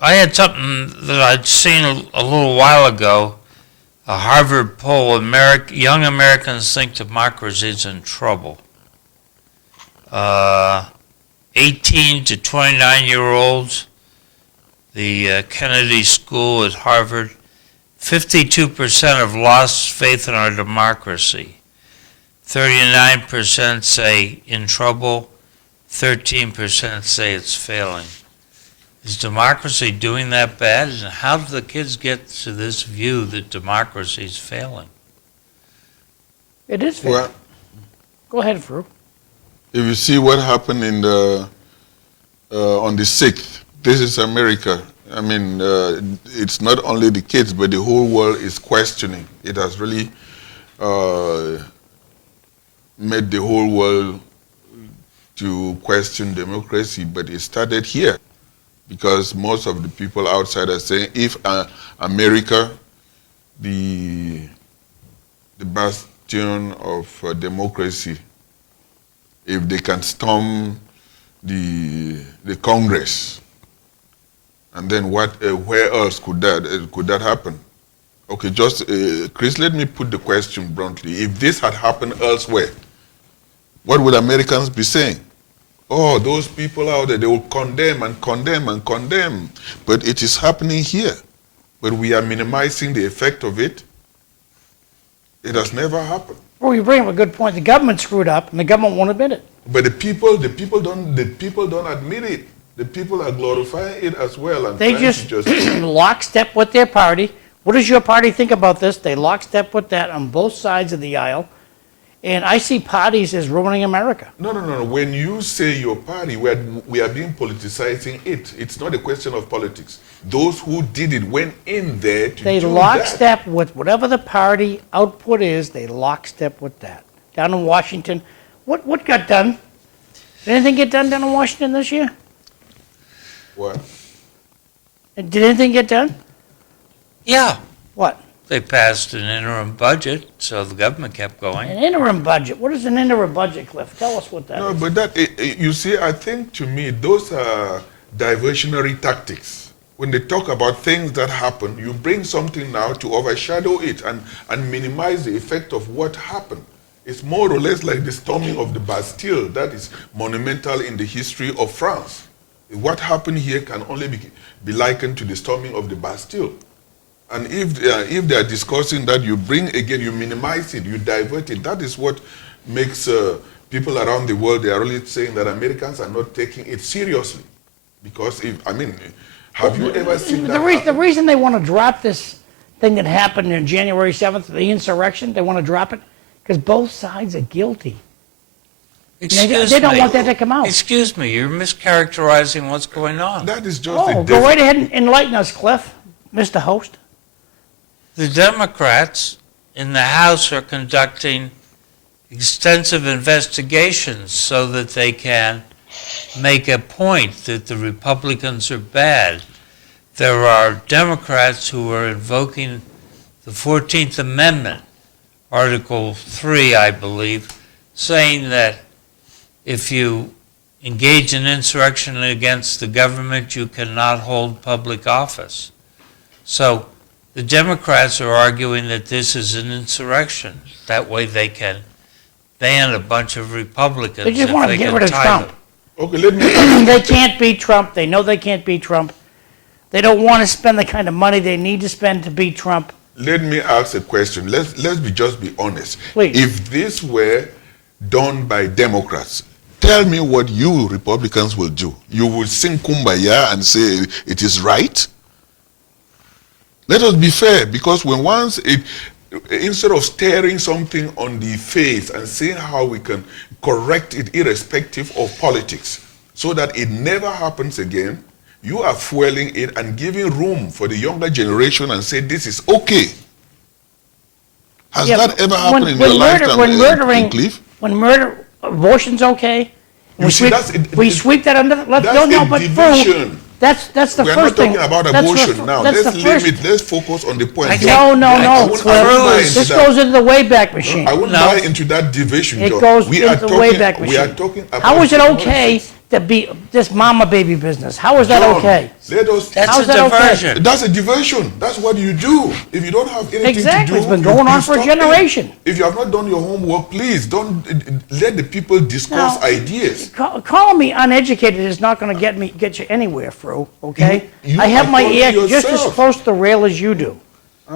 I had something that I'd seen a little while ago, a Harvard poll, young Americans think democracy is in trouble. 18 to 29-year-olds, the Kennedy School at Harvard, 52% have lost faith in our democracy. 39% say in trouble, 13% say it's failing. Is democracy doing that bad? And how do the kids get to this view that democracy is failing? It is failing. Well, Go ahead, Farouk. if you see what happened in the on the 6th, this is America. I mean, it's not only the kids, but the whole world is questioning. It has really made the whole world to question democracy, but it started here. Because most of the people outside are saying, if America, the bastion of democracy, if they can storm the Congress, and then where else could that happen? Okay, just Chris, let me put the question bluntly: if this had happened elsewhere, what would Americans be saying? Oh, those people out there, they will condemn and condemn and condemn. But it is happening here. But we are minimizing the effect of it. It has never happened. Well, you bring up a good point. The government screwed up, and the government won't admit it. But the people don't admit it. The people are glorifying it as well. And They just lockstep with their party. What does your party think about this? They lockstep with that on both sides of the aisle. And I see parties as ruining America. No. When you say your party, we are being politicizing it. It's not a question of politics. Those who did it went in there to They do lockstep with whatever the party output is. They lockstep with that. Down in Washington, what got done? Did anything get done down in Washington this year? What? Did anything get done? Yeah, What? they passed an interim budget, so the government kept going. An interim budget. What is an interim budget, Cliff? Tell us what that No, is. but you see, I think to me, those are diversionary tactics. When they talk about things that happen, you bring something now to overshadow it and minimize the effect of what happened. It's more or less like the storming of the Bastille. That is monumental in the history of France. What happened here can only be likened to the storming of the Bastille. And if they are discussing that, you bring again, you minimize it, you divert it. That is what makes people around the world, they are really saying that Americans are not taking it seriously. Because, have you ever seen that The reason they want to drop this thing that happened on January 7th, the insurrection, they want to drop it because both sides are guilty. They don't want that to come out. Excuse me, you're mischaracterizing what's going on. That is just Oh, go right ahead and enlighten us, Cliff, Mr. Host. The Democrats in the House are conducting extensive investigations so that they can make a point that the Republicans are bad. There are Democrats who are invoking the 14th Amendment, Article 3, I believe, saying that if you engage in insurrection against the government, you cannot hold public office. So the Democrats are arguing that this is an insurrection. That way they can ban a bunch of Republicans. They just if want to they get can rid of tie Trump. them. Okay, let me. They can't beat Trump. They know they can't beat Trump. They don't want to spend the kind of money they need to spend to beat Trump. Let me ask a question. Let's just be honest. Please. If this were done by Democrats, tell me what you Republicans will do. You will sing Kumbaya and say it is right? Let us be fair, because instead of staring something on the face and seeing how we can correct it irrespective of politics, so that it never happens again, you are fueling it and giving room for the younger generation and say this is okay. Has that ever happened in your lifetime, Cliff? When abortion's okay, You see, that's we sweep that under. that's a division. That's the We are first not thing. talking about That's the abortion fir- now. that's Let's the first- limit. Let's focus on the point. I John. think- No, I no. wouldn't buy into This that. goes into the Wayback Machine. I wouldn't No. buy into that division, It John. goes We are into the talking- Wayback Machine. We are talking about. How is it technology. okay to be this mama baby business? How is that John, okay? Let us. That's How's a that okay? diversion. That's a diversion. That's what you do. If you don't have anything Exactly. to do, It's been you- going you on for a stop it. generation. If you have not done your homework, please don't let the people discuss No. ideas. Calling me uneducated is not going to get you anywhere, Fru. Okay? You I have are my calling ear just as yourself. close to the rail as you do.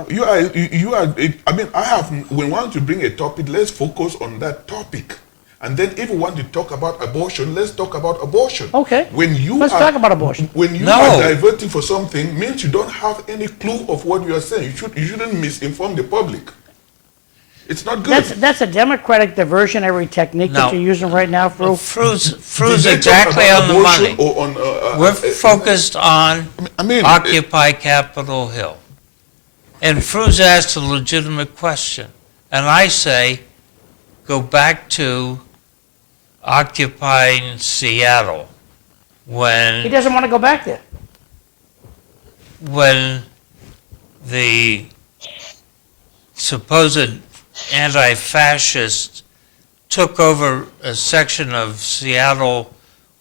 You are. I mean, I have. When we want to bring a topic, let's focus on that topic. And then, if we want to talk about abortion, let's talk about abortion. Okay. When you Let's are, talk about abortion. When you No. are diverting for something, means you don't have any clue of what you are saying. You shouldn't misinform the public. It's not good. That's a democratic diversionary technique No. that you're using right now, Fru. Fru's Did they talk exactly about on the abortion money. Or on, We're focused on I mean, Occupy Capitol Hill. And Fru's asked a legitimate question. And I say, go back to occupying Seattle He when doesn't want to go back there. the supposed anti-fascists took over a section of Seattle,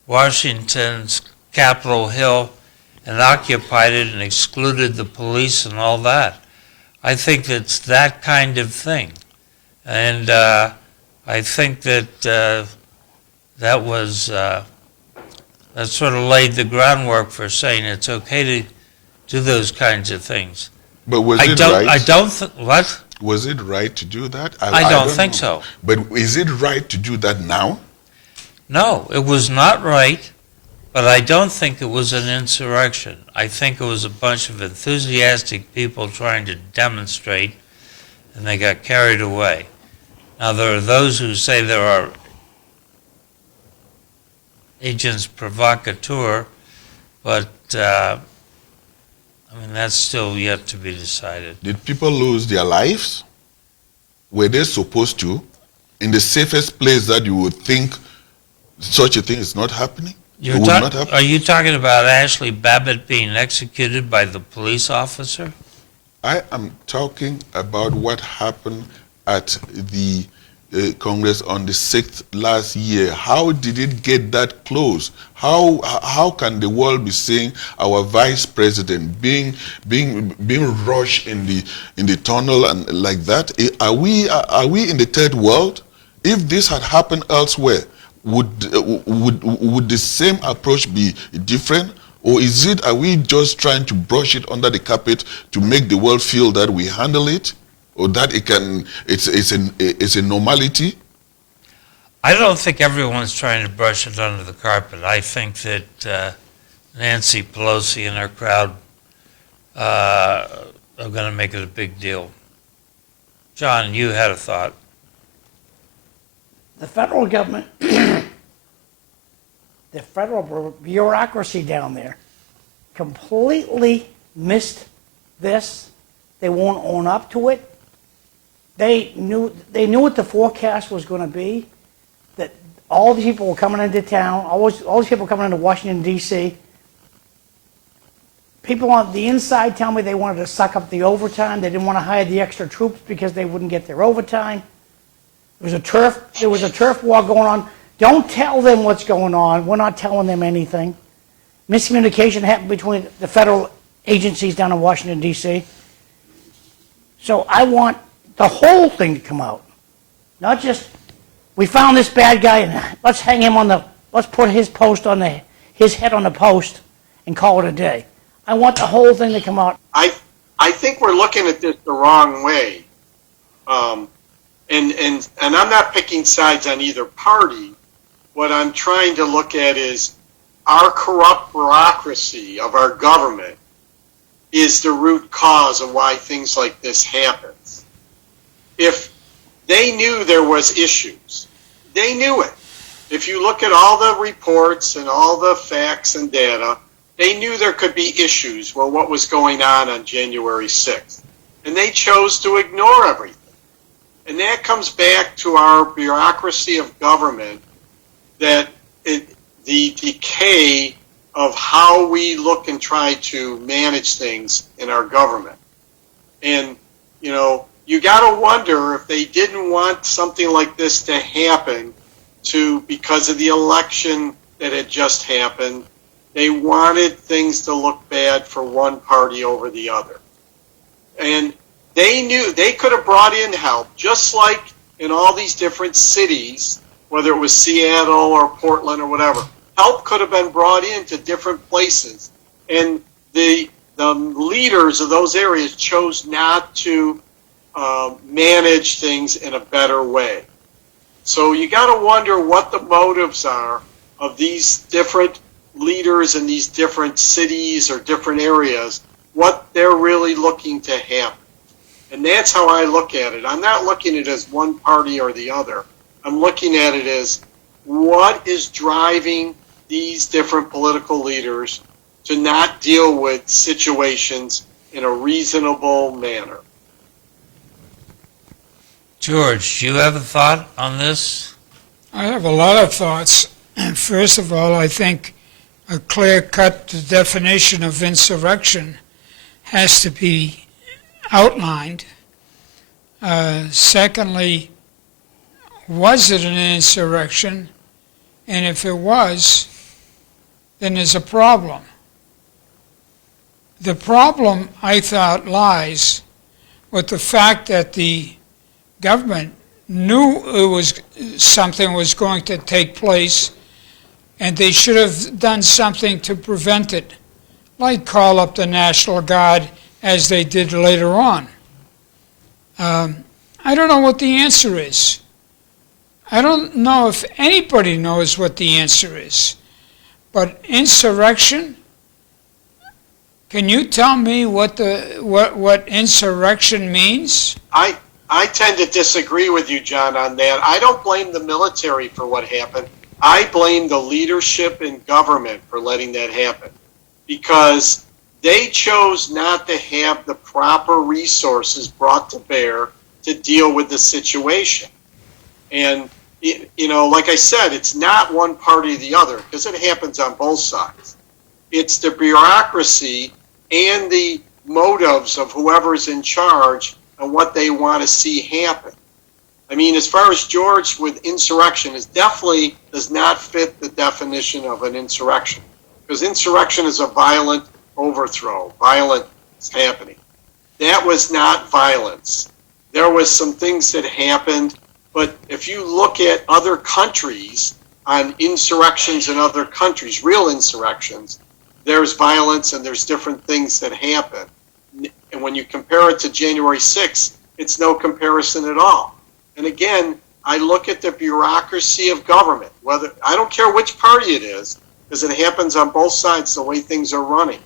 Washington's Capitol Hill, and occupied it and excluded the police and all that. I think it's that kind of thing. And I think that that sort of laid the groundwork for saying it's okay to do those kinds of things. but was I it don't, right? I don't, what? Was it right to do that? I don't think know. so. But is it right to do that now? No, it was not right, but I don't think it was an insurrection. I think it was a bunch of enthusiastic people trying to demonstrate, and they got carried away. Now, there are those who say there are agents provocateur, but, I mean, that's still yet to be decided. Did people lose their lives? Were they supposed to? In the safest place that you would think such a thing is not happening? It would not happen? Are you talking about Ashley Babbitt being executed by the police officer? I am talking about what happened at the Congress on the 6th last year. How did it get that close? How can the world be saying our vice president being rushed in the tunnel and like that? Are we in the third world? If this had happened elsewhere, would the same approach be different? Or are we just trying to brush it under the carpet to make the world feel that we handle it? Or that it's a normality? I don't think everyone's trying to brush it under the carpet. I think that Nancy Pelosi and her crowd are going to make it a big deal. John, you had a thought. The federal government, the federal bureaucracy down there completely missed this. They won't own up to it. They knew what the forecast was going to be, that all these people were coming into town, all these people coming into Washington, D.C. People on the inside tell me they wanted to suck up the overtime. They didn't want to hire the extra troops because they wouldn't get their overtime. There was a turf war going on. Don't tell them what's going on. We're not telling them anything. Miscommunication happened between the federal agencies down in Washington, D.C. So I want the whole thing to come out. Not just, we found this bad guy and let's hang him let's put his head on the post and call it a day. I want the whole thing to come out. I think we're looking at this the wrong way. And I'm not picking sides on either party. What I'm trying to look at is our corrupt bureaucracy of our government is the root cause of why things like this happens. If they knew there was issues, they knew it. If you look at all the reports and all the facts and data, they knew there could be issues with what was going on January 6th. And they chose to ignore everything. And that comes back to our bureaucracy of government that the decay of how we look and try to manage things in our government. And, you know, you got to wonder if they didn't want something like this to happen because of the election that had just happened. They wanted things to look bad for one party over the other. And they knew they could have brought in help, just like in all these different cities, whether it was Seattle or Portland or whatever. Help could have been brought into different places. And the leaders of those areas chose not to manage things in a better way. So you got to wonder what the motives are of these different leaders in these different cities or different areas, what they're really looking to happen. And that's how I look at it. I'm not looking at it as one party or the other. I'm looking at it as what is driving these different political leaders to not deal with situations in a reasonable manner. George, do you have a thought on this? I have a lot of thoughts. First of all, I think a clear-cut definition of insurrection has to be outlined. Secondly, was it an insurrection? And if it was, then there's a problem. The problem, I thought, lies with the fact that the government knew something was going to take place, and they should have done something to prevent it, like call up the National Guard as they did later on. I don't know what the answer is. I don't know if anybody knows what the answer is. But insurrection, can you tell me what insurrection means? I tend to disagree with you, John, on that. I don't blame the military for what happened. I blame the leadership in government for letting that happen, because they chose not to have the proper resources brought to bear to deal with the situation. And, you know, like I said, it's not one party or the other, because it happens on both sides. It's the bureaucracy and the motives of whoever's in charge and what they want to see happen. I mean, as far as George with insurrection, it definitely does not fit the definition of an insurrection, because insurrection is a violent overthrow, violence happening. That was not violence. There was some things that happened, but if you look at other countries on insurrections in other countries, real insurrections, there's violence and there's different things that happen. And when you compare it to January 6th, it's no comparison at all. And again, I look at the bureaucracy of government, whether I don't care which party it is, because it happens on both sides the way things are running.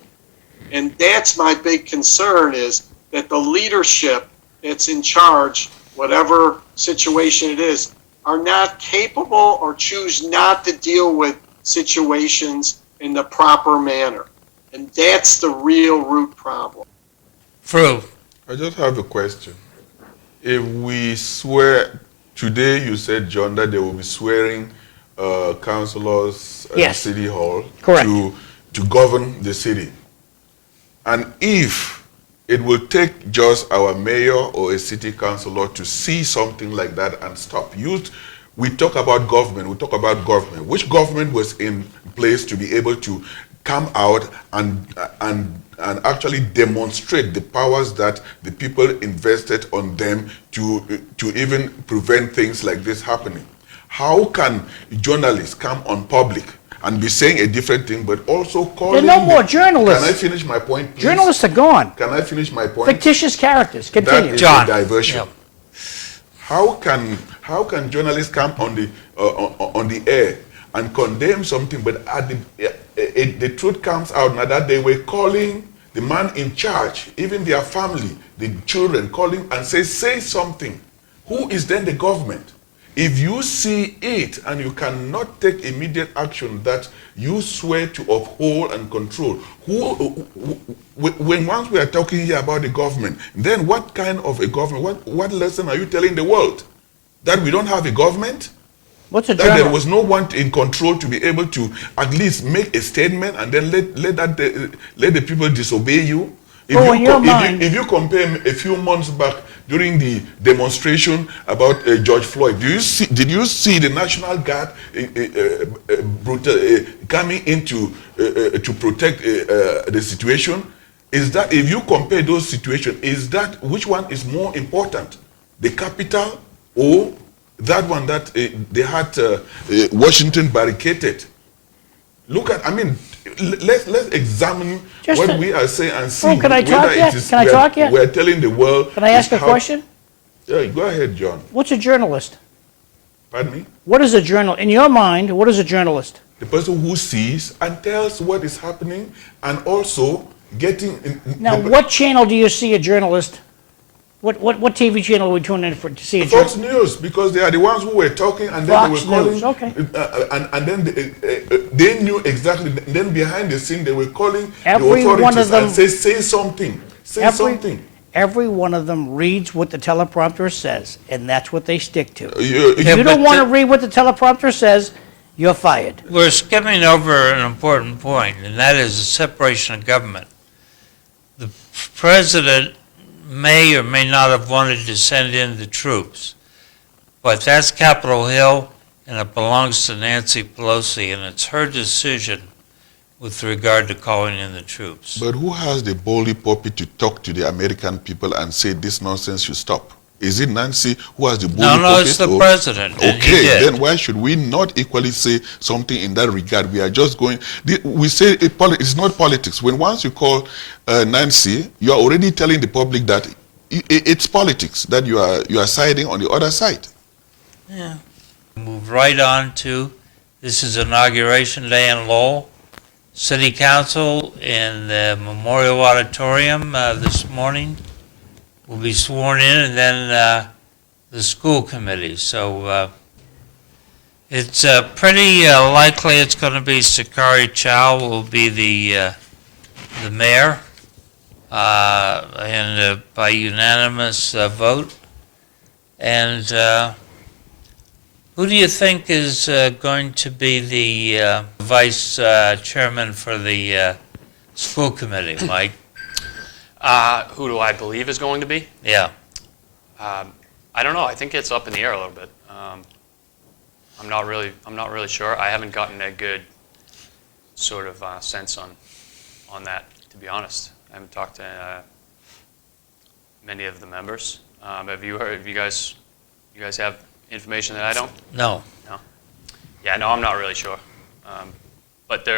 And that's my big concern, is that the leadership that's in charge, whatever situation it is, are not capable or choose not to deal with situations in the proper manner. And that's the real root problem. Fru. I just have a question. If we swear, today you said, John, that they will be swearing councillors at Yes. City Hall Correct. to govern the city. And if it will take just our mayor or a city councillor to see something like that and stop. We talk about government, Which government was in place to be able to come out and actually demonstrate the powers that the people invested on them to even prevent things like this happening? How can journalists come on public and be saying a different thing, but also calling... There are no more journalists. Can I finish my point, please? Journalists are gone. Can I finish my point? Fictitious characters. Continue. That is John. a diversion. Yep. How can journalists come on the air and condemn something, but at the truth comes out now that they were calling the man in charge, even their family, the children, calling and say something. Who is then the government? If you see it and you cannot take immediate action that you swear to uphold and control, when once we are talking here about the government, then what kind of a government, what lesson are you telling the world? That we don't have a government? What's a That there journal? was no one in control to be able to at least make a statement and then let the people disobey you. If, Oh, you in your co- mind- if you compare a few months back during the demonstration about George Floyd, did you see the National Guard coming in to protect the situation? Is that, if you compare those situations, is that, which one is more important? The capital or that one that they had Washington barricaded? Look at, I mean, let's examine Just what a- we are saying and see Oh, can I whether talk yet? it is Can I we are- talk yet? We're telling the world. Can I ask a how- question? Yeah, go ahead, John. What's a journalist? Pardon me? What is a journal? In your mind, what is a journalist? The person who sees and tells what is happening and also getting. Now, what channel do you see a journalist? What TV channel are we tuning in for to see a Fox journalist? News, because they are the ones who were talking and then Fox they were calling. News, okay. And then they knew exactly. Then behind the scene, they were calling Every the one authorities of them- and say something. Say something. Every one of them reads what the teleprompter says, and that's what they stick to. If Yeah, you but don't want to the- read what the teleprompter says, you're fired. We're skimming over an important point, and that is the separation of government. The president may or may not have wanted to send in the troops, but that's Capitol Hill, and it belongs to Nancy Pelosi, and it's her decision with regard to calling in the troops. But who has the bully pulpit to talk to the American people and say this nonsense should stop? Is it Nancy who has the bully No, pulpit? it's the or- president, and he Okay, did. then why should we not equally say something in that regard? We are just going. We say it's not politics. When once you call Nancy, you are already telling the public that it's politics, that you are siding on the other side. Move right on to, this is Inauguration Day in Lowell. City Council in the Memorial Auditorium this morning will be sworn in, and then the school committee. So it's pretty likely it's going to be Sakari Chow will be the mayor, and by unanimous vote. And who do you think is going to be the vice chairman for the school committee, Mike? Who do I believe is going to be? Yeah. I don't know. I think it's up in the air a little bit. I'm not really sure. I haven't gotten a good sort of sense on that, to be honest. I haven't talked to many of the members. Have you heard? You guys have information that I don't? No. Yeah, no, I'm not really sure. But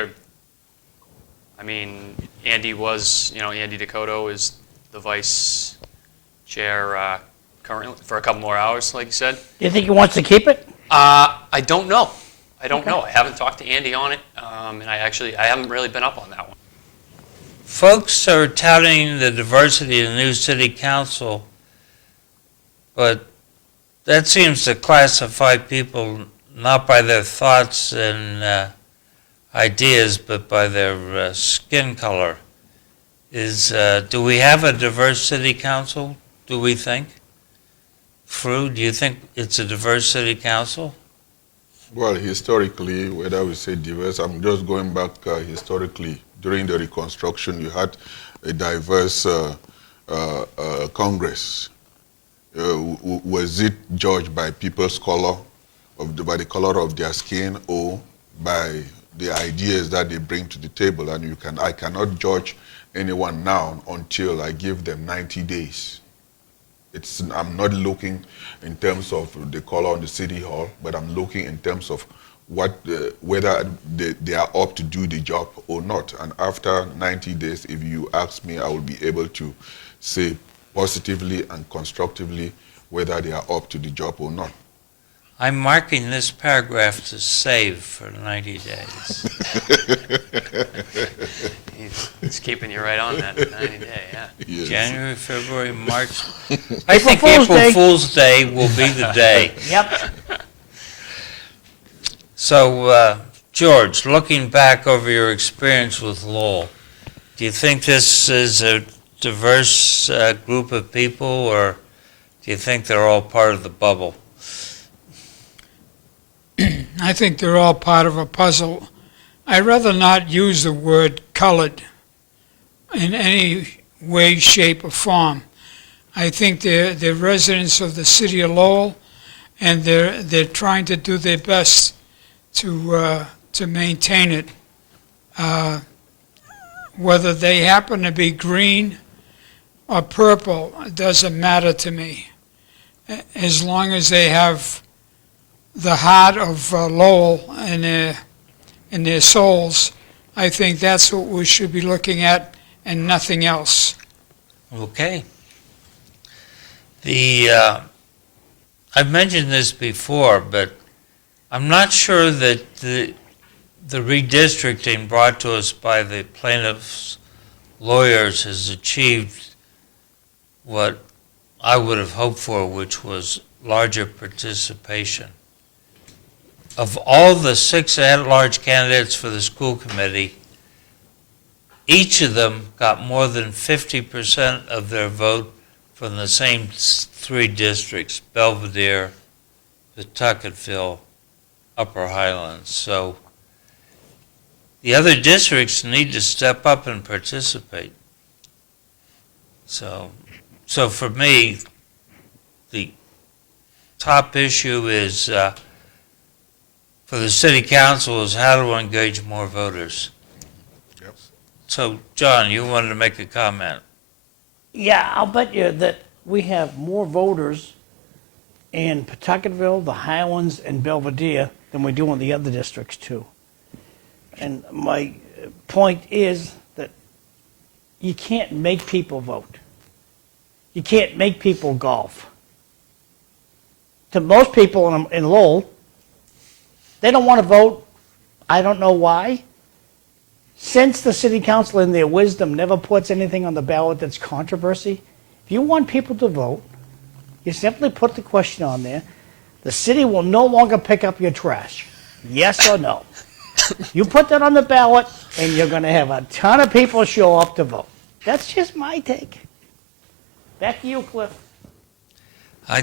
I mean, Andy Dakota is the vice chair currently for a couple more hours, like you said. Do you think he wants to keep it? I don't know. I don't Okay. know. I haven't talked to Andy on it, and I haven't really been up on that one. Folks are touting the diversity of the new city council, but that seems to classify people not by their thoughts and ideas, but by their skin color. Do we have a diverse city council, do we think? Fru, do you think it's a diverse city council? Well, historically, whether we say diverse, I'm just going back historically. During the Reconstruction, you had a diverse Congress. Was it judged by people's color, by the color of their skin, or by the ideas that they bring to the table? And I cannot judge anyone now until I give them 90 days. I'm not looking in terms of the color on the city hall, but I'm looking in terms of whether they are up to do the job or not. And after 90 days, if you ask me, I will be able to say positively and constructively whether they are up to the job or not. I'm marking this paragraph to save for 90 days. He's keeping you right on that 90-day, yeah. Yes. January, February, March. I think Fool's April Day. Fool's Day will be the day. Yep. So, George, looking back over your experience with Lowell, do you think this is a diverse group of people, or do you think they're all part of the bubble? I think they're all part of a puzzle. I'd rather not use the word colored in any way, shape, or form. I think they're residents of the city of Lowell, and they're trying to do their best to maintain it. Whether they happen to be green or purple, it doesn't matter to me. As long as they have the heart of Lowell in their souls, I think that's what we should be looking at and nothing else. Okay. I've mentioned this before, but I'm not sure that the redistricting brought to us by the plaintiffs' lawyers has achieved what I would have hoped for, which was larger participation. Of all the 6 at-large candidates for the school committee, each of them got more than 50% of their vote from the same 3 districts, Belvedere, Pawtucketville, Upper Highlands. So the other districts need to step up and participate. So for me, the top issue is for the city council is how to engage more voters. Yep. So, John, you wanted to make a comment. Yeah, I'll bet you that we have more voters in Pawtucketville, the Highlands, and Belvedere than we do in the other districts too. And my point is that you can't make people vote. You can't make people golf. To most people in Lowell, they don't want to vote. I don't know why. Since the city council, in their wisdom, never puts anything on the ballot that's controversy, if you want people to vote, you simply put the question on there. The city will no longer pick up your trash. Yes or no? You put that on the ballot, and you're going to have a ton of people show up to vote. That's just my take. Back to you, Cliff. I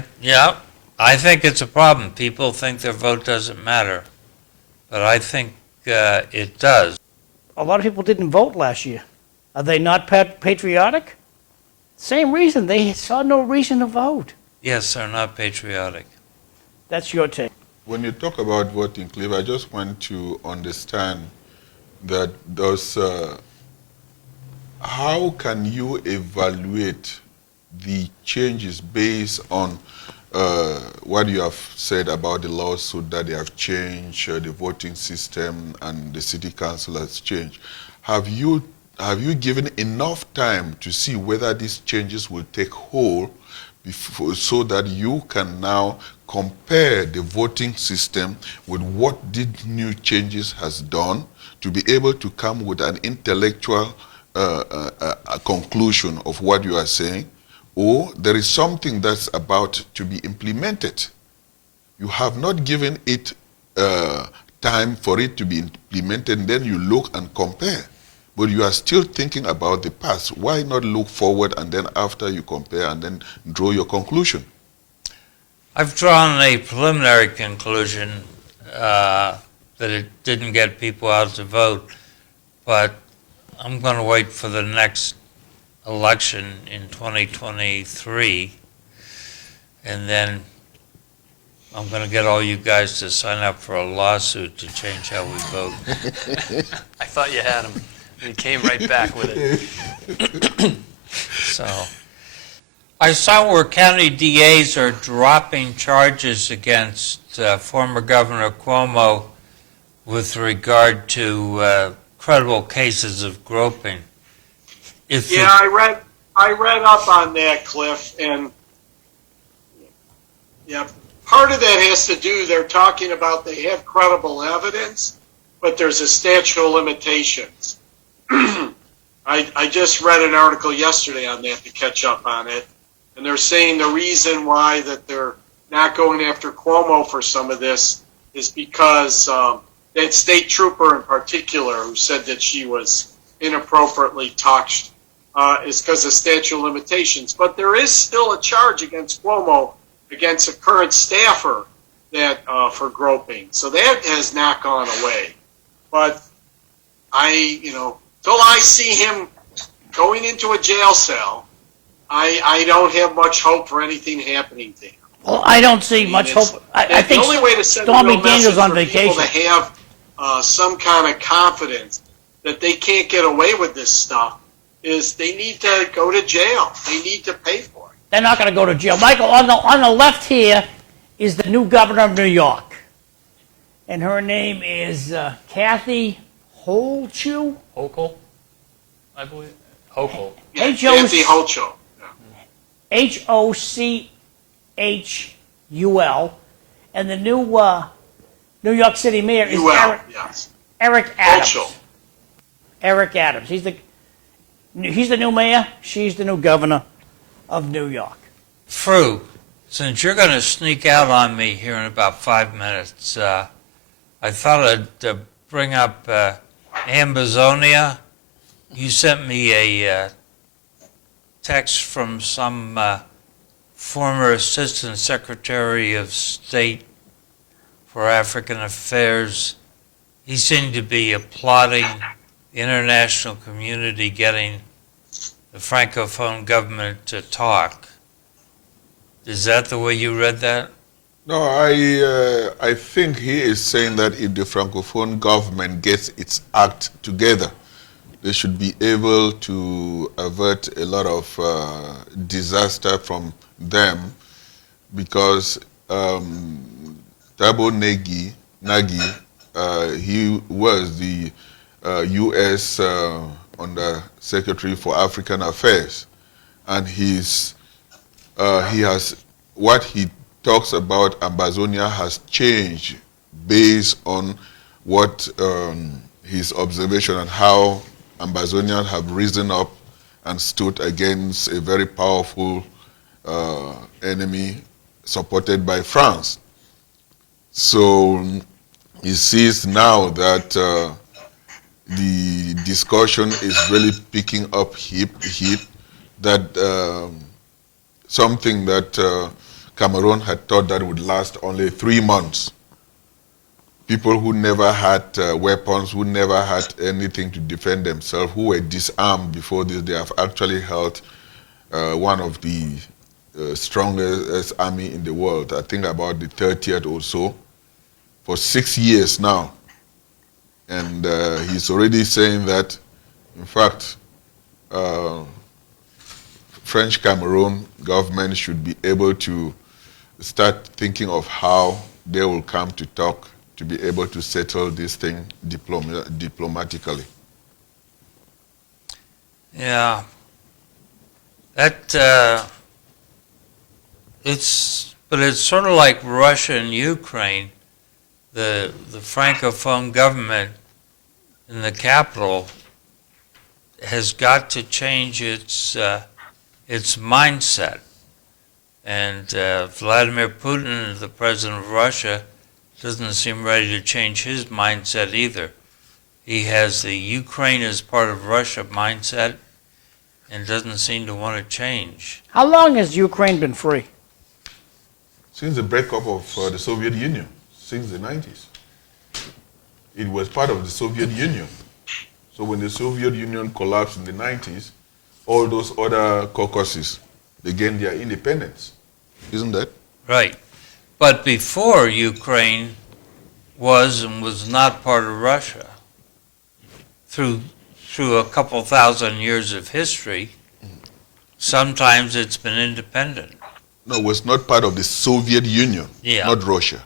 think it's a problem. People think their vote doesn't matter, but I think it does. A lot of people didn't vote last year. Are they not patriotic? Same reason. They saw no reason to vote. Yes, they're not patriotic. That's your take. When you talk about voting, Cliff, I just want to understand that how can you evaluate the changes based on what you have said about the lawsuit that they have changed, the voting system, and the city council has changed? Have you given enough time to see whether these changes will take hold so that you can now compare the voting system with what these new changes has done to be able to come with an intellectual conclusion of what you are saying? Or there is something that's about to be implemented. You have not given it time for it to be implemented, and then you look and compare. But you are still thinking about the past. Why not look forward, and then after you compare and then draw your conclusion? I've drawn a preliminary conclusion that it didn't get people out to vote, but I'm going to wait for the next election in 2023, and then I'm going to get all you guys to sign up for a lawsuit to change how we vote. I thought you had him. And he came right back with it. So, I saw where county DAs are dropping charges against former Governor Cuomo with regard to credible cases of groping. I read up on that, Cliff, and yeah, part of that has to do, they're talking about they have credible evidence, but there's a statute of limitations. I just read an article yesterday on that to catch up on it, and they're saying the reason why that they're not going after Cuomo for some of this is because that state trooper in particular who said that she was inappropriately touched is because of statute of limitations. But there is still a charge against Cuomo against a current staffer that for groping. So that has not gone away. But till I see him going into a jail cell, I don't have much hope for anything happening to him. Well, I don't see much hope. I think the only way to send a Stormy real message Daniels on for people vacation. to have some kind of confidence that they can't get away with this stuff is they need to go to jail. They need to pay for it. They're not going to go to jail. Michael, on the left here is the new governor of New York. And her name is Kathy Hochul. Hochul, I believe. Hochul. Yeah, H.O. Kathy Hochul. Yeah. Hochul. And the new New York City mayor is UL, yes. Eric Adams. Hochul. Eric Adams. He's the new mayor. She's the new governor of New York. Fru, since you're going to sneak out on me here in about 5 minutes, I thought I'd bring up Ambazonia. You sent me a text from some former Assistant Secretary of State for African Affairs. He seemed to be applauding the international community getting the Francophone government to talk. Is that the way you read that? No, I think he is saying that if the Francophone government gets its act together, they should be able to avert a lot of disaster from them, because Thabo Nagy, he was the U.S. Under Secretary for African Affairs, and he has, what he talks about Ambazonia has changed based on what his observation and how Ambazonians have risen up and stood against a very powerful enemy supported by France. So he sees now that the discussion is really picking up heat, that something that Cameroon had thought that would last only 3 months. People who never had weapons, who never had anything to defend themselves, who were disarmed before this, they have actually held one of the strongest army in the world, I think about the 30th or so, for 6 years now. And he's already saying that, in fact, French Cameroon government should be able to start thinking of how they will come to talk to be able to settle this thing diplomatically. Yeah. That, but it's sort of like Russia and Ukraine. The Francophone government in the capital has got to change its mindset. And Vladimir Putin, the president of Russia, doesn't seem ready to change his mindset either. He has the Ukraine as part of Russia mindset and doesn't seem to want to change. How long has Ukraine been free? Since the breakup of the Soviet Union, since the 90s. It was part of the Soviet Union. So when the Soviet Union collapsed in the 90s, all those other caucasus, they gained their independence. Isn't that? Right. But before Ukraine was and was not part of Russia, through a couple thousand years of history, sometimes it's been independent. No, it was not part of the Soviet Union, not Russia.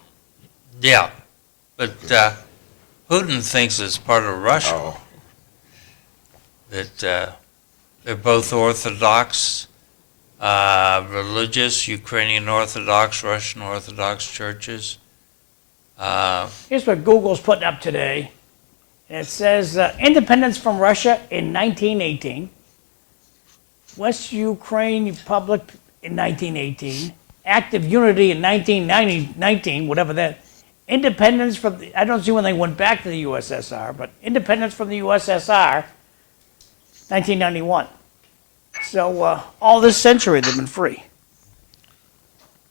Yeah, but Putin thinks it's part of Russia. Oh. That they're both Orthodox, religious, Ukrainian Orthodox, Russian Orthodox churches. Here's what Google's putting up today. It says independence from Russia in 1918, West Ukraine Republic in 1918, active unity in 1919, whatever that. Independence from the, I don't see when they went back to the USSR, but independence from the USSR, 1991. So all this century they've been free.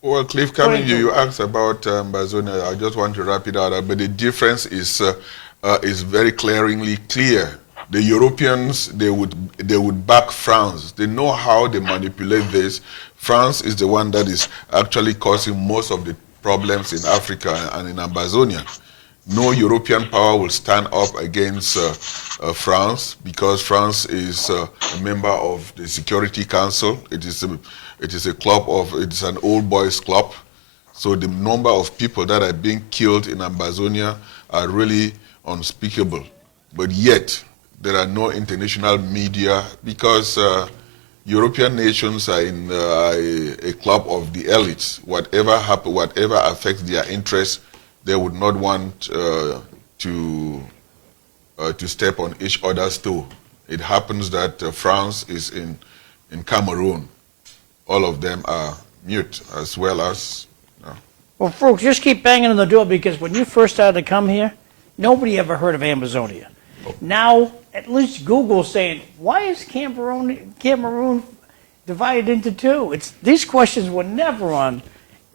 Well, Cliff, coming you asked about Amazonia. I just want to wrap it out, but the difference is very clearly clear. The Europeans, they would back France. They know how they manipulate this. France is the one that is actually causing most of the problems in Africa and in Amazonia. No European power will stand up against France, because France is a member of the Security Council. It is an old boys club. So the number of people that are being killed in Amazonia are really unspeakable. But yet, there are no international media, because European nations are in a club of the elites. Whatever affects their interests, they would not want to step on each other's toe. It happens that France is in Cameroon. All of them are mute, as well as... Well, folks, just keep banging on the door, because when you first started to come here, nobody ever heard of Amazonia. Now, at least Google's saying, why is Cameroon divided into two? These questions were never on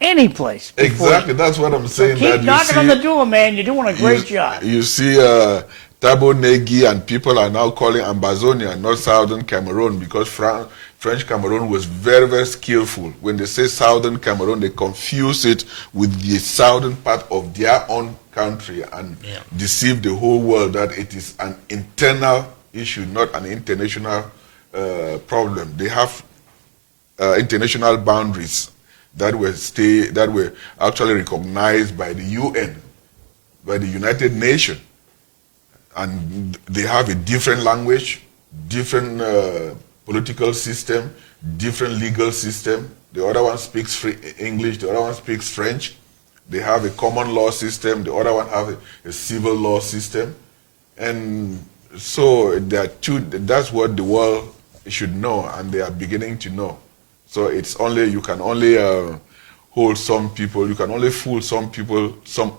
any place before. Exactly, that's what I'm saying. Keep knocking on the door, man. You're doing a great job. You see, Thabo Negi and people are now calling Amazonia, not Southern Cameroon, because French Cameroon was very, very skillful. When they say Southern Cameroon, they confuse it with the southern part of their own country and deceive the whole world that it is an internal issue, not an international problem. They have international boundaries that were actually recognized by the UN, by the United Nations. And they have a different language, different political system, different legal system. The other one speaks English, the other one speaks French. They have a common law system, the other one have a civil law system. And so that's what the world should know, and they are beginning to know. So you can only hold some people, you can only fool some people some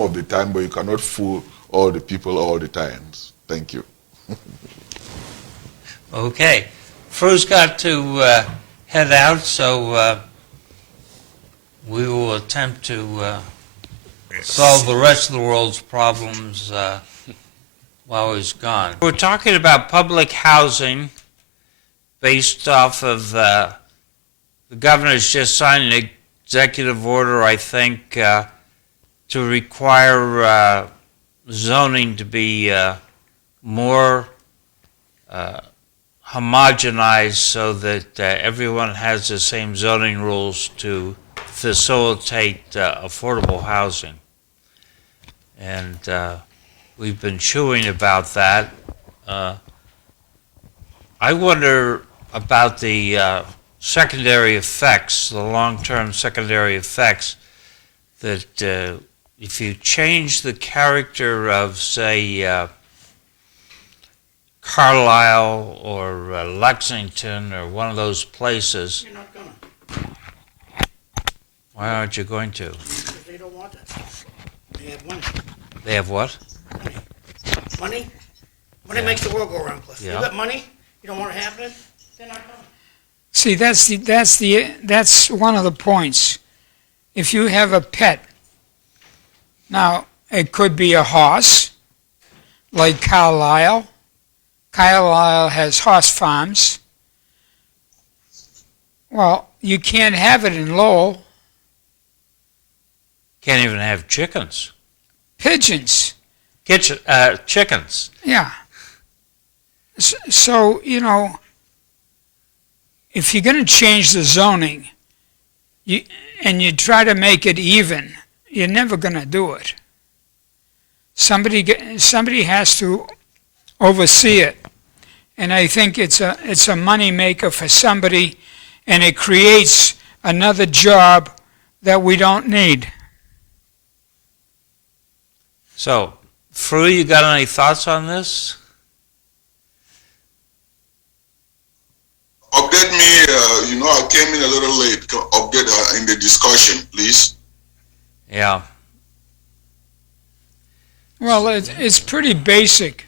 of the time, but you cannot fool all the people all the times. Thank you. Okay. Fru's got to head out, so we will attempt to solve the rest of the world's problems while he's gone. We're talking about public housing based off of the governor's just signed an executive order, I think, to require zoning to be more homogenized, so that everyone has the same zoning rules to facilitate affordable housing. And we've been chewing about that. I wonder about the secondary effects, the long-term secondary effects, that if you change the character of, say, Carlisle or Lexington or one of those places. You're not gonna. Why aren't you going to? Because they don't want it. They have money. They have what? Money. Money? Money makes the world go round, Cliff. Yeah. You got money? You don't want it happening? They're not coming. See, that's one of the points. If you have a pet, now it could be a horse, like Carlisle. Carlisle has horse farms. Well, you can't have it in Lowell. Can't even have chickens. Pigeons. Chickens. Yeah. So, if you're going to change the zoning and you try to make it even, you're never going to do it. Somebody has to oversee it. And I think it's a money maker for somebody, and it creates another job that we don't need. So, Fru, you got any thoughts on this? Update me, I came in a little late. Update in the discussion, please. Yeah. Well, it's pretty basic.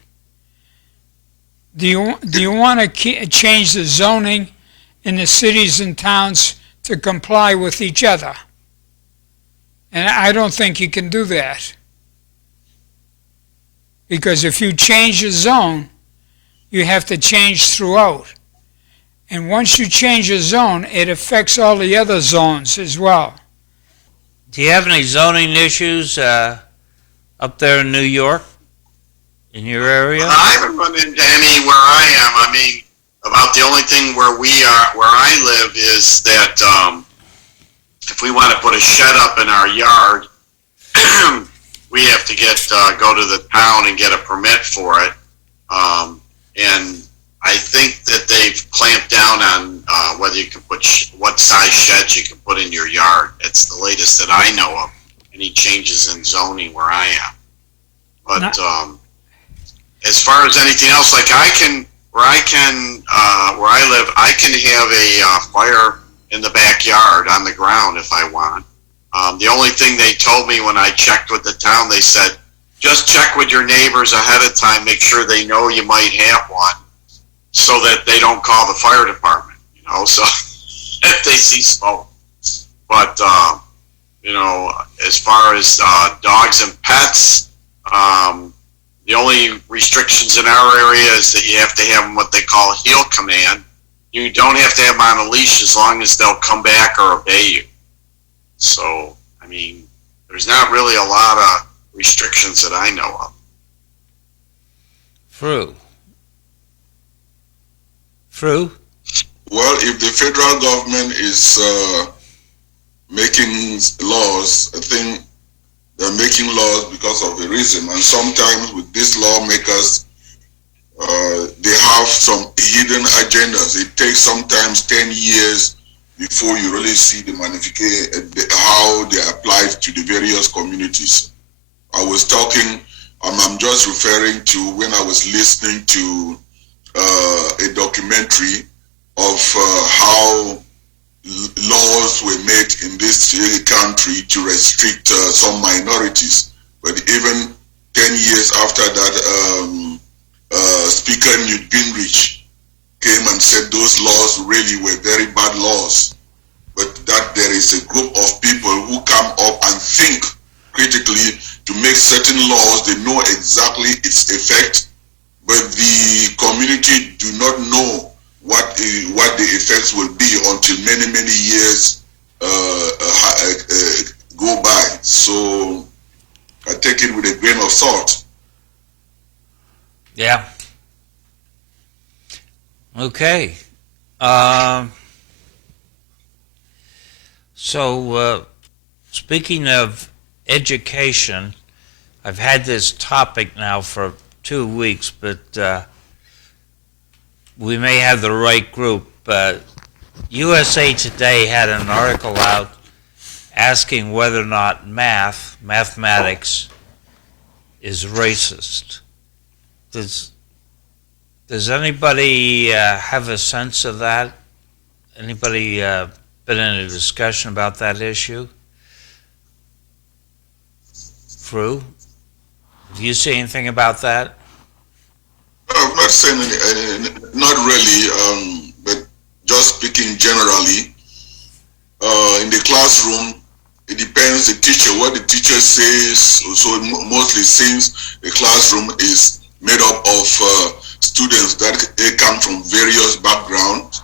Do you want to change the zoning in the cities and towns to comply with each other. And I don't think you can do that. Because if you change a zone, you have to change throughout. And once you change a zone, it affects all the other zones as well. Do you have any zoning issues up there in New York, in your area? I haven't run into any where I am. I mean, about the only thing where I live is that if we want to put a shed up in our yard, we have to go to the town and get a permit for it. And I think that they've clamped down on whether you can put what size sheds you can put in your yard. It's the latest that I know of. Any changes in zoning where I am. But as far as anything else, like where I live, I can have a fire in the backyard on the ground if I want. The only thing they told me when I checked with the town, they said, just check with your neighbors ahead of time, make sure they know you might have one, so that they don't call the fire department, so if they see smoke. But, as far as dogs and pets, the only restrictions in our area is that you have to have them what they call heel command. You don't have to have them on a leash as long as they'll come back or obey you. So, I mean, there's not really a lot of restrictions that I know of. Fru? Well, if the federal government is making laws, I think they're making laws because of a reason. And sometimes with these lawmakers, they have some hidden agendas. It takes sometimes 10 years before you really see the manifestation, how they apply to the various communities. I was talking, I'm just referring to when I was listening to a documentary of how laws were made in this country to restrict some minorities. But even 10 years after that, Speaker Newt Gingrich came and said those laws really were very bad laws. But that there is a group of people who come up and think critically to make certain laws. They know exactly its effect, but the community do not know what the effects will be until many years go by. So I take it with a grain of salt. Yeah. Okay. So, speaking of education, I've had this topic now for 2 weeks, but we may have the right group. USA Today had an article out asking whether or not mathematics, is racist. Does anybody have a sense of that? Anybody been in a discussion about that issue? Fru, do you see anything about that? I'm not saying not really, but just speaking generally, in the classroom, it depends the teacher, what the teacher says. So mostly since the classroom is made up of students that they come from various backgrounds,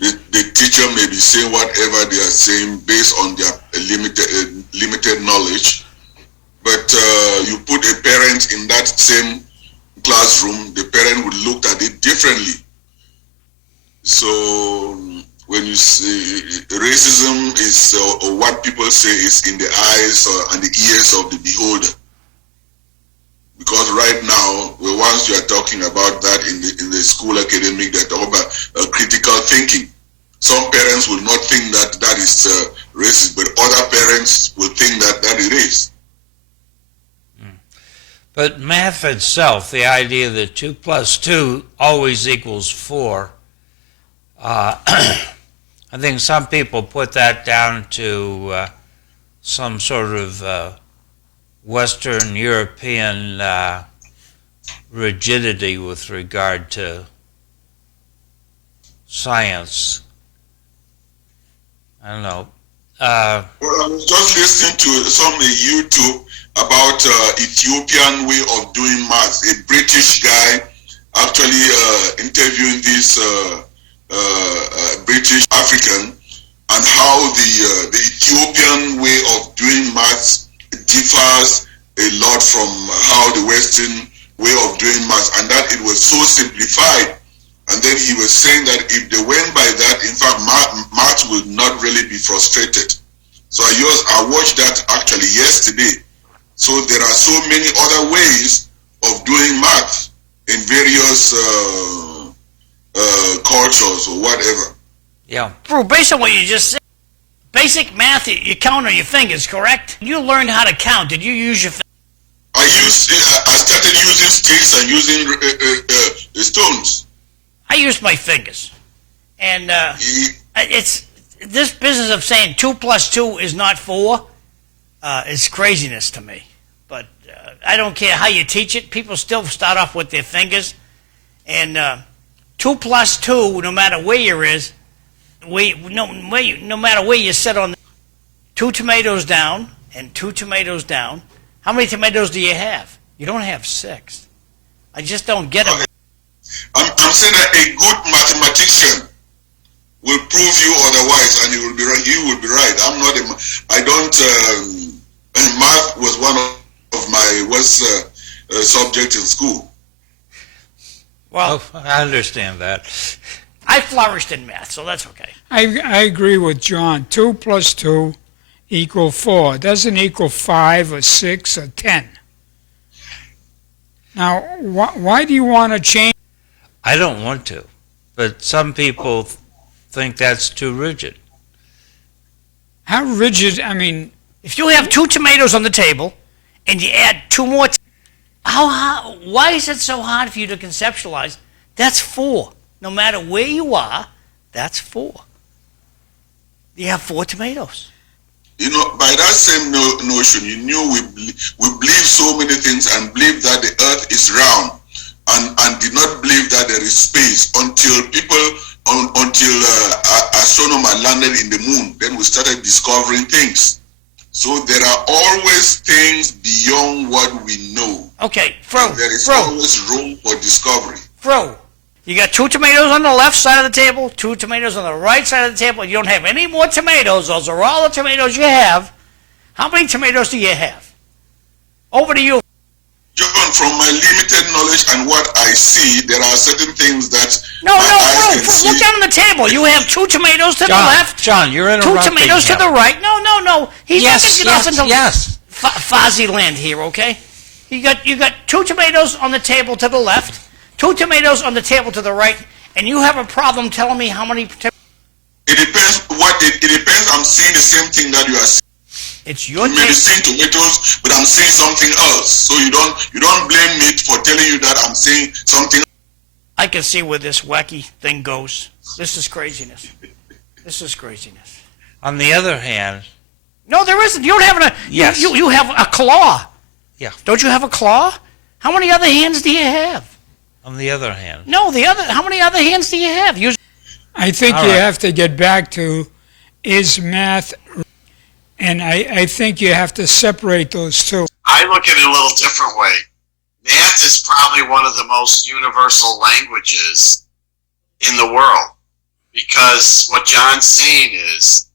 the teacher may be saying whatever they are saying based on their limited knowledge. But you put a parent in that same classroom, the parent would look at it differently. So when you say racism is, or what people say is in the eyes and the ears of the beholder. Because right now, once you are talking about that in the school academic, they're talking about critical thinking. Some parents will not think that is racist, but other parents will think that it is. But math itself, the idea that 2 + 2 always equals 4, I think some people put that down to some sort of Western European rigidity with regard to science. I don't know. Well, I was just listening to some YouTube about Ethiopian way of doing maths. A British guy actually interviewing this British African, and how the Ethiopian way of doing maths differs a lot from how the Western way of doing maths, and that it was so simplified. And then he was saying that if they went by that, in fact, maths will not really be frustrated. So I watched that actually yesterday. So there are so many other ways of doing math in various cultures or whatever. Yeah. Bro, based on what you just said, basic math, you count on your fingers, correct? You learned how to count. Did you use your fingers? I started using sticks and using stones. I used my fingers. And it's this business of saying 2 plus 2 is not 4 is craziness to me. But I don't care how you teach it. People still start off with their fingers. And 2 plus 2, no matter where you is, no matter where you sit on 2 tomatoes down and 2 tomatoes down. How many tomatoes do you have? You don't have 6. I just don't get it. I'm saying that a good mathematician will prove you otherwise, and he will be right. You will be right. I'm not I don't. Math was one of my worst subject in school. Well, I understand that. I flourished in math, so that's okay. I agree with John. 2 plus 2 equal 4. It doesn't equal 5 or 6 or 10. Now, why do you want to change? I don't want to, but some people think that's too rigid. How rigid? I mean, If you have 2 tomatoes on the table and you add 2 more, why is it so hard for you to conceptualize? That's 4. No matter where you are, that's 4. You have 4 tomatoes. You know, by that same notion, you knew we believe so many things and believe that the earth is round, and did not believe that there is space until astronomers landed in the moon. Then we started discovering things. So there are always things beyond what we know. Okay, Fro, And there is always room for discovery. Fro, you got 2 tomatoes on the left side of the table, 2 tomatoes on the right side of the table. You don't have any more tomatoes. Those are all the tomatoes you have. How many tomatoes do you have? Over to you. John, from my limited knowledge and what I see, there are certain things that No, my eyes can Fro, see. look down on the table. You have 2 tomatoes to the John, left. John, you're 2 interrupting tomatoes to him. the right. No. He's not going to get off into yes. Fozzie land here, okay? You got 2 tomatoes on the table to the left, 2 tomatoes on the table to the right, and you have a problem telling me how many. It depends it depends. I'm seeing the same thing that you are seeing. It's your You may be table. seeing tomatoes, but I'm seeing something else. So you don't blame me for telling you that I'm seeing something. I can see where this wacky thing goes. This is craziness. On the other hand, No, there isn't. You don't have a. Yes. You have a claw. Yeah. Don't you have a claw? How many other hands do you have? on the other hand, No, how many other hands do you have? I think All you right. have to get back to, is math, and I think you have to separate those two. I look at it a little different way. Math is probably one of the most universal languages in the world, because what John's saying is,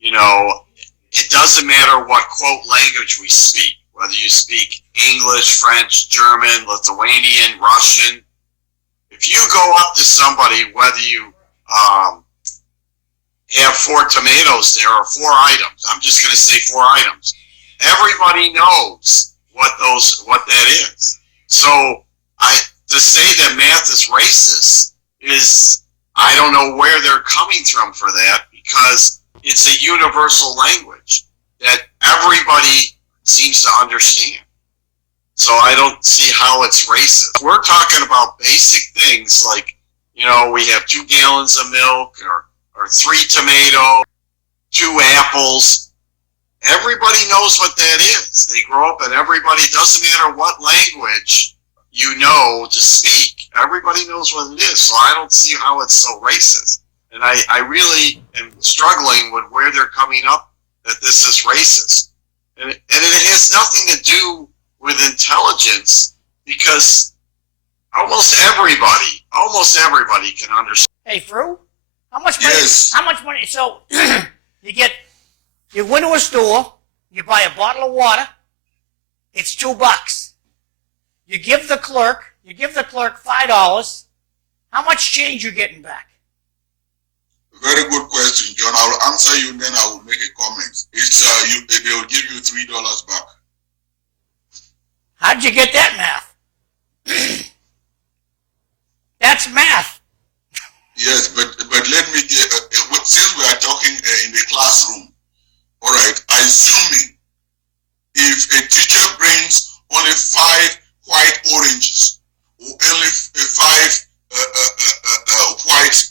it doesn't matter what quote language we speak, whether you speak English, French, German, Lithuanian, Russian. If you go up to somebody, whether you have 4 tomatoes there or 4 items, I'm just going to say 4 items. Everybody knows what that is. So to say that math is racist is, I don't know where they're coming from for that, because it's a universal language that everybody seems to understand. So I don't see how it's racist. We're talking about basic things like, we have 2 gallons of milk or 3 tomatoes, 2 apples. Everybody knows what that is. They grow up and everybody, doesn't matter what language you know to speak, everybody knows what it is. So I don't see how it's so racist. And I really am struggling with where they're coming up that this is racist. And it has nothing to do with intelligence, because almost everybody can understand. Hey, Fru, how much money? Yes. How much money? So you go into a store, you buy a bottle of water. It's $2. You give the clerk $5. How much change you getting back? Very good question, John. I will answer you, then I will make a comment. It's they will give you $3 back. How'd you get that math? That's math. Yes, but let me get, since we are talking in the classroom, all right, assuming if a teacher brings only 5 white oranges, or only 5 white,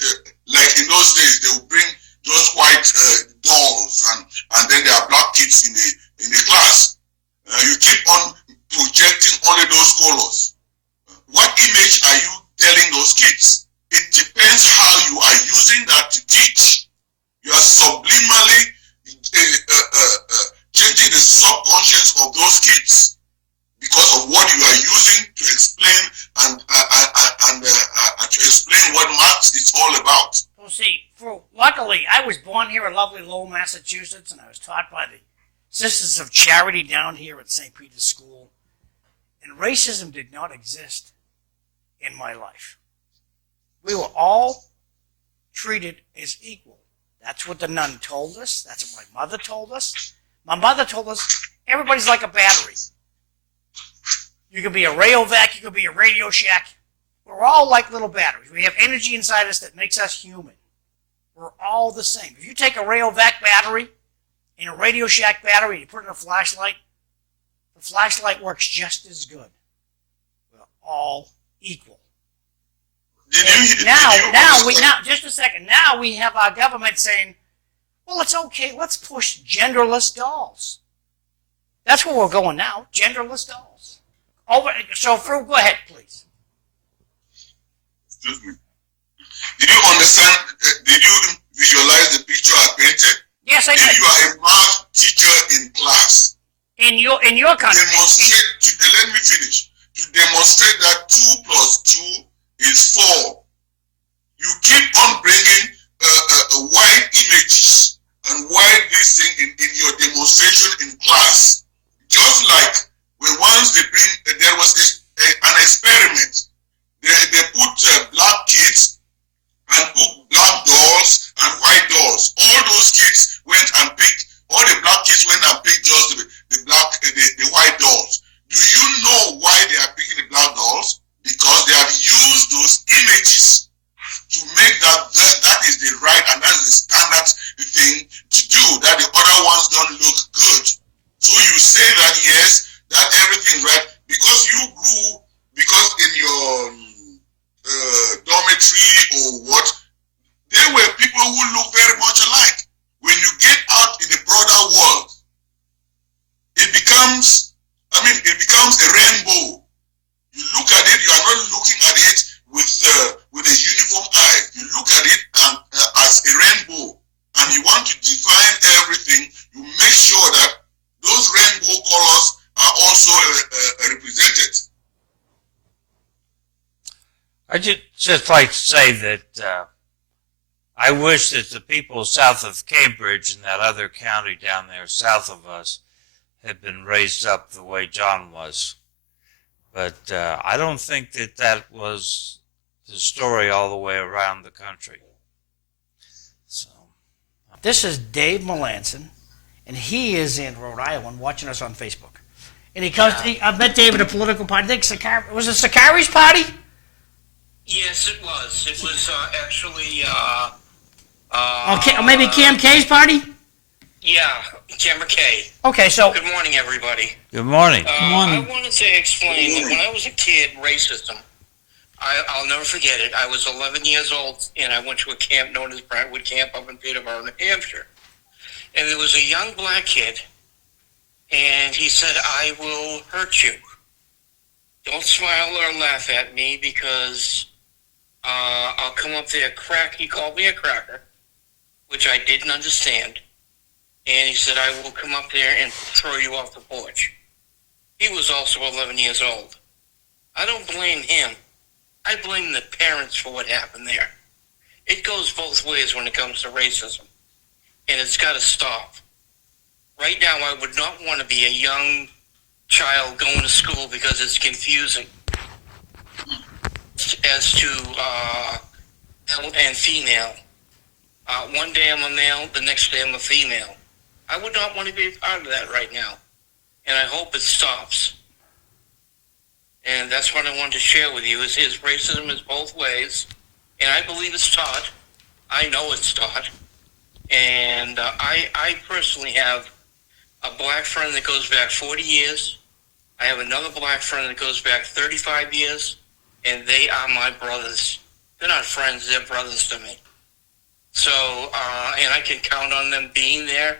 like in those days, they would bring those white dolls, and then there are black kids in the class. You keep on projecting only those colors. What image are you telling those kids? It depends how you are using that to teach. You are subliminally changing the subconscious of those kids because of what you are using to explain and to explain what Marx is all about. Well, see, luckily, I was born here in lovely Lowell, Massachusetts, and I was taught by the Sisters of Charity down here at St. Peter's School. And racism did not exist in my life. We were all treated as equal. That's what the nun told us. That's what my mother told us. My mother told us everybody's like a battery. You could be a Rayovac, you could be a Radio Shack. We're all like little batteries. We have energy inside us that makes us human. We're all the same. If you take a Rayovac battery and a Radio Shack battery and you put it in a flashlight, the flashlight works just as good. We're all equal. Just a second. Now we have our government saying, well, it's okay. Let's push genderless dolls. That's where we're going now. Genderless dolls. So, Fru, go ahead, please. Excuse me. Did you understand? Did you visualize the picture I painted? Yes, I did. If you are a math teacher in class, in your country, let me finish. To demonstrate that 2 plus 2 is 4. You keep on bringing white images and white this thing in your demonstration in class. Just like when once there was an experiment. They put black kids and put black dolls and white dolls. All those kids went and picked, all the black kids went and picked just the white dolls. Do you know why they are picking the black dolls? Because they have used those images to make that is the right and that is the standard thing to do, that the other ones don't look good. So you say that yes, that everything's right, because you grew, because in your dormitory or what, there were people who look very much alike. When you get out in the broader world, it becomes a rainbow. You look at it, you are not looking at it with a uniform eye. You look at it as a rainbow, and you want to define everything. You make sure that those rainbow colors are also represented. I'd just like to say that I wish that the people south of Cambridge and that other county down there south of us had been raised up the way John was. But I don't think that was the story all the way around the country. So, this is Dave Melanson, and he is in Rhode Island watching us on Facebook. And he comes. I met Dave at a political party. I think was it Sakari's party? Yes, it was. It was actually. Or maybe Cam K's party. Yeah, Cam K. Okay, so. Good morning, everybody. good morning. Good morning. I wanted to explain that when I was a kid, racism. I'll never forget it. I was 11 years old, and I went to a camp known as Brentwood Camp up in Peterborough, New Hampshire. And there was a young black kid, and he said, "I will hurt you. Don't smile or laugh at me because I'll come up there, he called me a cracker, which I didn't understand. And he said, I will come up there and throw you off the porch. He was also 11 years old. I don't blame him. I blame the parents for what happened there. It goes both ways when it comes to racism. And it's got to stop. Right now, I would not want to be a young child going to school because it's confusing as to male and female. One day I'm a male, the next day I'm a female. I would not want to be a part of that right now. And I hope it stops. And that's what I wanted to share with you, is racism is both ways. And I believe it's taught. I know it's taught. And I personally have a black friend that goes back 40 years. I have another black friend that goes back 35 years. And they are my brothers. They're not friends, they're brothers to me. So, and I can count on them being there.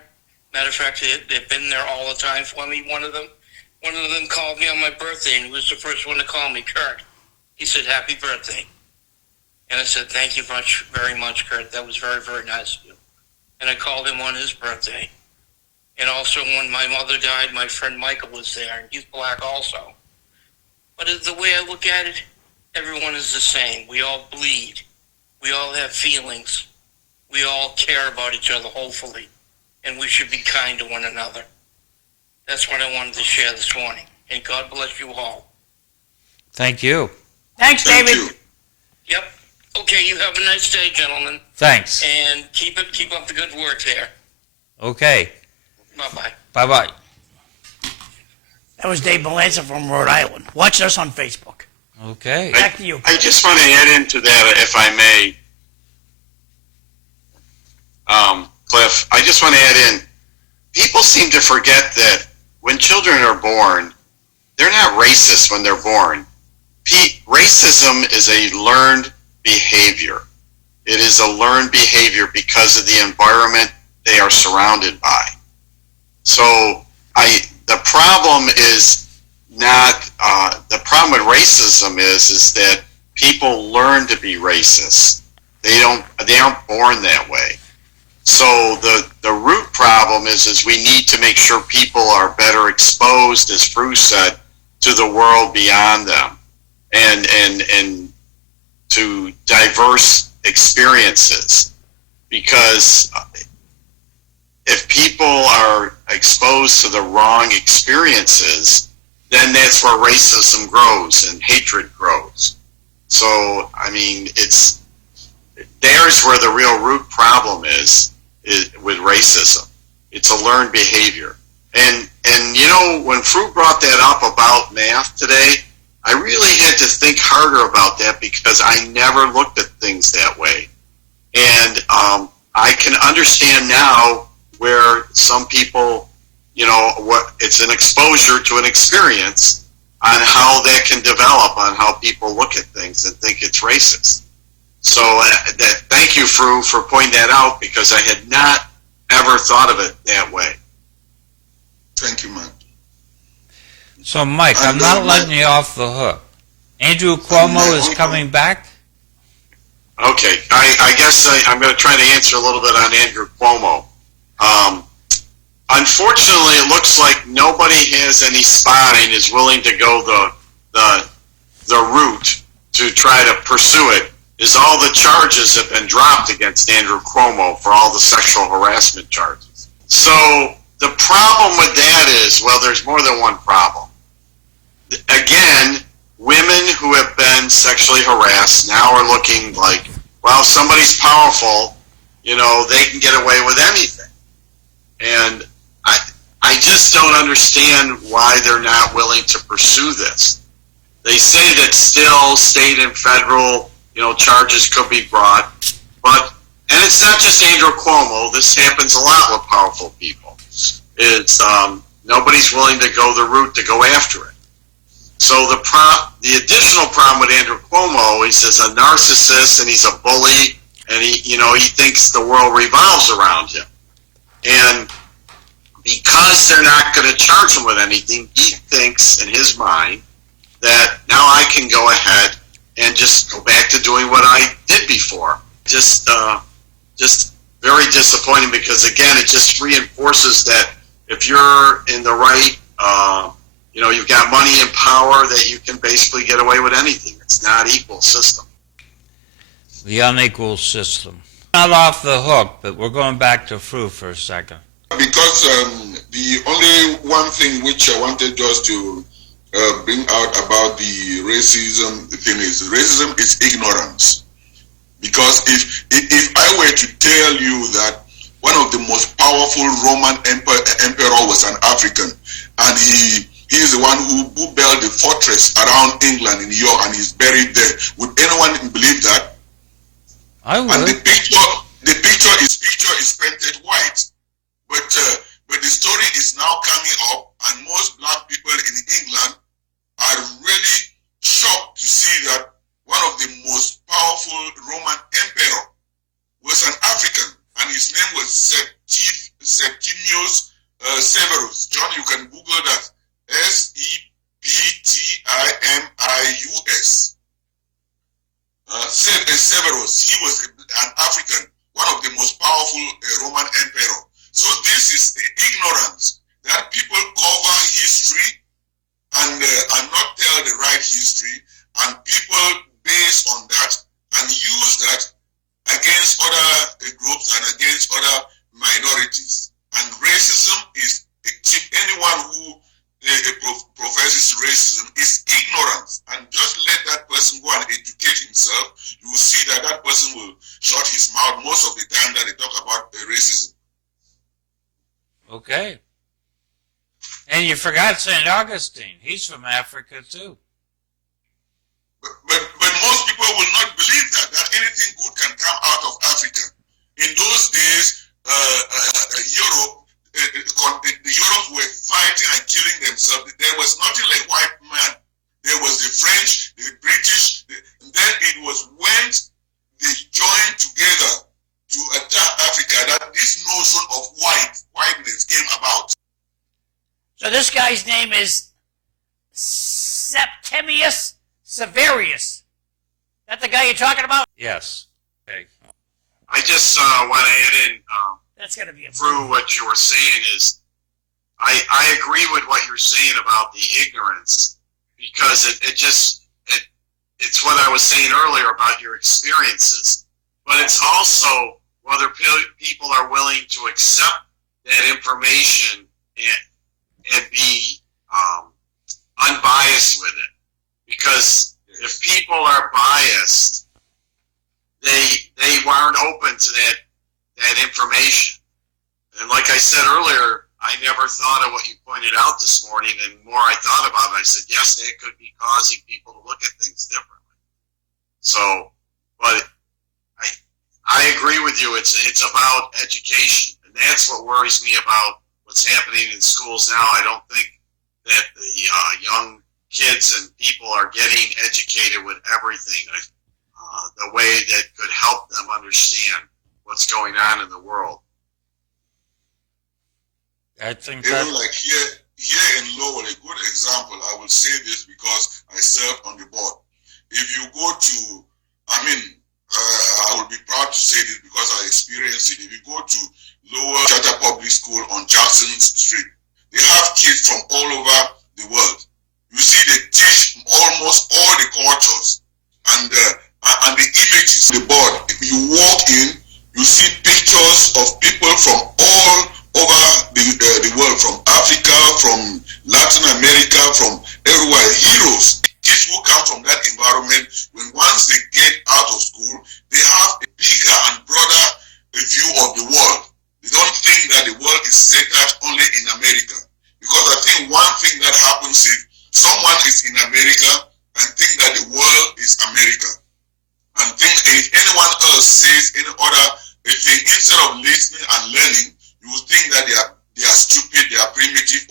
Matter of fact, they've been there all the time for me. One of them called me on my birthday, and he was the first one to call me, Kurt. He said, happy birthday. And I said, thank you very much, Kurt. That was very, very nice of you. And I called him on his birthday. And also when my mother died, my friend Michael was there, and he's black also. But the way I look at it, everyone is the same. We all bleed. We all have feelings. We all care about each other, hopefully. And we should be kind to one another. That's what I wanted to share this morning. And God bless you all. Thank you. Thanks, Thank David. you. Yep. Okay, you have a nice day, gentlemen. Thanks. And keep up the good work there. Okay. Bye-bye. Bye-bye. That was Dave Melanza from Rhode Island. Watch us on Facebook. Okay. Back to you. I just want to add into that, if I may. Cliff, I just want to add in, people seem to forget that when children are born, they're not racist when they're born. Racism is a learned behavior. It is a learned behavior because of the environment they are surrounded by. So the problem is not, the problem with racism is that people learn to be racist. They aren't born that way. So the root problem is we need to make sure people are better exposed, as Fru said, to the world beyond them and to diverse experiences. Because if people are exposed to the wrong experiences, then that's where racism grows and hatred grows. So, I mean, there's where the real root problem is with racism. It's a learned behavior. And you know, when Fru brought that up about math today, I really had to think harder about that because I never looked at things that way. And I can understand now where some people, you know, it's an exposure to an experience on how that can develop, on how people look at things and think it's racist. So thank you, Fru, for pointing that out because I had not ever thought of it that way. Thank you, man. So, Mike, I'm not letting you off the hook. Andrew Cuomo is coming back? Okay, I guess I'm going to try to answer a little bit on Andrew Cuomo. Unfortunately, it looks like nobody has any spine is willing to go the route to try to pursue it. Is all the charges have been dropped against Andrew Cuomo for all the sexual harassment charges. So the problem with that is, well, there's more than one problem. Again, women who have been sexually harassed now are looking like, well, if somebody's powerful, you know, they can get away with anything. And I just don't understand why they're not willing to pursue this. They say that still state and federal, you know, charges could be brought, and it's not just Andrew Cuomo. This happens a lot with powerful people. It's nobody's willing to go the route to go after it. So the additional problem with Andrew Cuomo is he's a narcissist and he's a bully, and he thinks the world revolves around him. And because they're not going to charge him with anything, he thinks in his mind that now I can go ahead and just go back to doing what I just very disappointing because again, it just reinforces that if you're in the right, you've got money and power, that you can basically get away with anything. It's not equal system. The unequal system. Not off the hook, but we're going back to Fru for a second. Because the only one thing which I wanted just to bring out about the racism thing is racism is ignorance. Because if I were to tell you that one of the most powerful Roman emperor was an African, and he is the one who built the fortress around England in New York, and he's buried there, would anyone believe that? I would. And the picture is painted white, but the story is now coming up, and most black people in England are really shocked to see that one of the most powerful Roman emperor was an African, and his name was Septimius Severus. John, you can Google that. Septimius. Severus. He was an African, one of the most powerful Roman emperor. So this is the ignorance that people cover history and not tell the right history, and people base on that and use that against other groups and against other minorities. And racism is anyone who professes racism is ignorance. And just let that person go and educate himself. You will see that that person will shut his mouth most of the time that they talk about racism. Okay. And you forgot St. Augustine. He's from Africa too. But most people will not believe that anything good can come out of Africa. In those days, the Europe were fighting and killing themselves. There was nothing like white man. There was the French, the British, and then it was when they joined together to attack Africa that this notion of whiteness came about. So this guy's name is Septimius Severus. That the guy you're talking about? Yes. Okay. I just want to add in, That's going to be a through what you were saying is, I agree with what you're saying about the ignorance, because it's what I was saying earlier about your experiences, but it's also whether people are willing to accept that information and be unbiased with it. Because if people are biased, they aren't open to that information. And like I said earlier, I never thought of what you pointed out this morning, and the more I thought about it, I said, yes, that could be causing people to look at things differently. So, but I agree with you. It's about education, and that's what worries me about what's happening in schools now. I don't think that the young kids and people are getting educated with everything, the way that could help them understand what's going on in the world. I think Even that, like here in Lowell, a good example, I will say this because I served on the board. If you go to, I will be proud to say this because I experienced it. If you go to Lowell Charter Public School on Jackson Street, they have kids from all over the world. You see, they teach almost all the cultures and the images, the board. If you walk in, you see pictures of people from all over the world, from Africa, from Latin America, from everywhere. Heroes, kids who come from that environment, when once they get out of school, they have a bigger and broader view of the world. They don't think that the world is centered only in America. Because I think one thing that happens is someone is in America and think that the world is America. And think if anyone else says any other thing, instead of listening and learning, you will think that they are stupid, they are primitive,